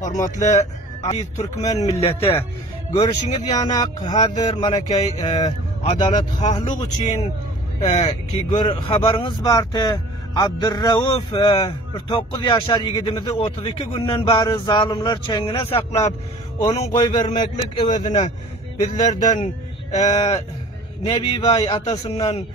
Hormatlı Türkmen milleti. Görüşünüz yanak hazır manakay adalet hahlık için ki haberiniz vardı. Abdurrauf 9 yaşar yigitimizi 32 günden bari zalimler çengine saklap onun koy vermeklik evedine bizlerden Nebi Bey atasından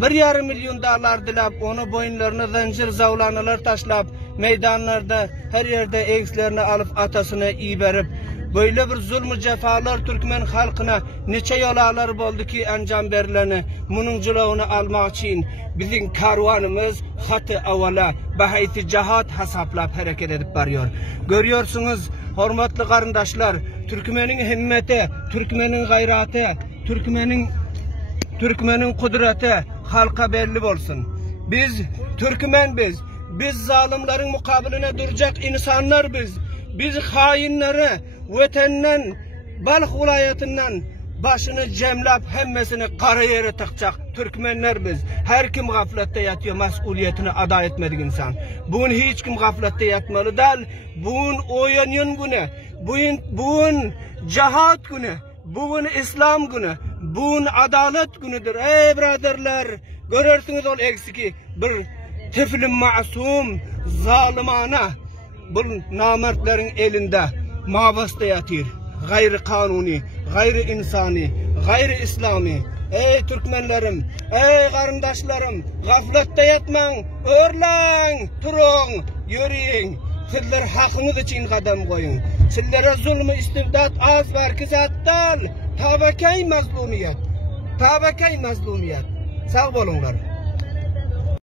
1,5 milyon dolar dilap onu boyunlarına zincir zavlanılar taşlap meydanlarda her yerde ekslerini alıp atasına iyi verip böyle bir zulmü cefalar Türkmen halkına neçe yolalar oldu ki ancam verilerini bunun cılağını almak için bizim karvanımız hatı avala bahayti cihat hesaplap hareket edip varıyor. Görüyorsunuz hormatlı kardeşler, Türkmenin himmeti, Türkmenin gayratı, Türkmenin kudreti halka belli olsun. Biz Türkmen biz zalimlerin mukabiline duracak insanlar biz hainleri vatenden Balx vilayetinden başını cemlap hemmesini kara yere tıkacak Türkmenler biz. Her kim gaflette yatıyor mesuliyetini ada etmedik insan. Bugün hiç kim gaflette yatmalı değil. Bugün oyunun günü, bugün cihat günü, bugün İslam günü, bugün adalet günüdür. Ey braderler, görürsünüz ol eksiki bir tiflim masum zalimana bu namertlerin elinde mabasta yatır. Gayri kanuni, gayri insani, gayri İslami. Ey Türkmenlerim, ey kardeşlerim, gaflette yatman, örlen, turun, yürüyün. Sizler hakkınız için kadem koyun. Sizlere zulmü istibdat az var ki zattal. Tabakay mazlumiyet. Sağ olunlar.